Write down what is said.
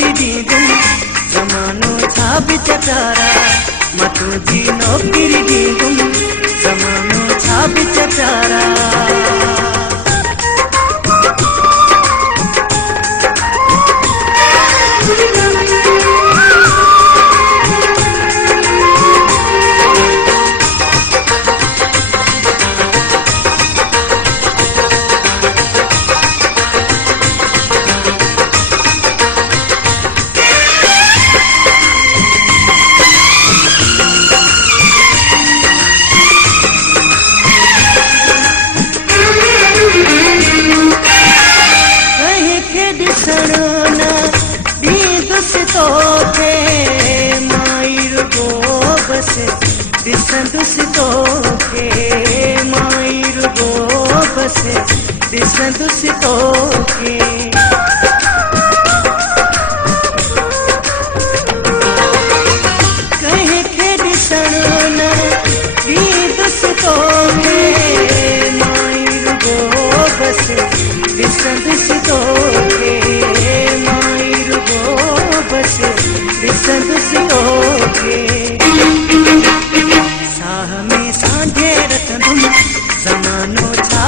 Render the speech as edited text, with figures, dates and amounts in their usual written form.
नौकरी दीदुम जमानो छा बिचारा मां तुझी नौकरी दीदुम जमानो छा बिचारा दिसंदुस तोखे माई रुगो बस दिसंदुस तोखे कहीं खे ॾिसणो न दीदुस तोखे माई रुगो बस दिसंदुस तोखे माई रुगो बस दिसंदुस तोखे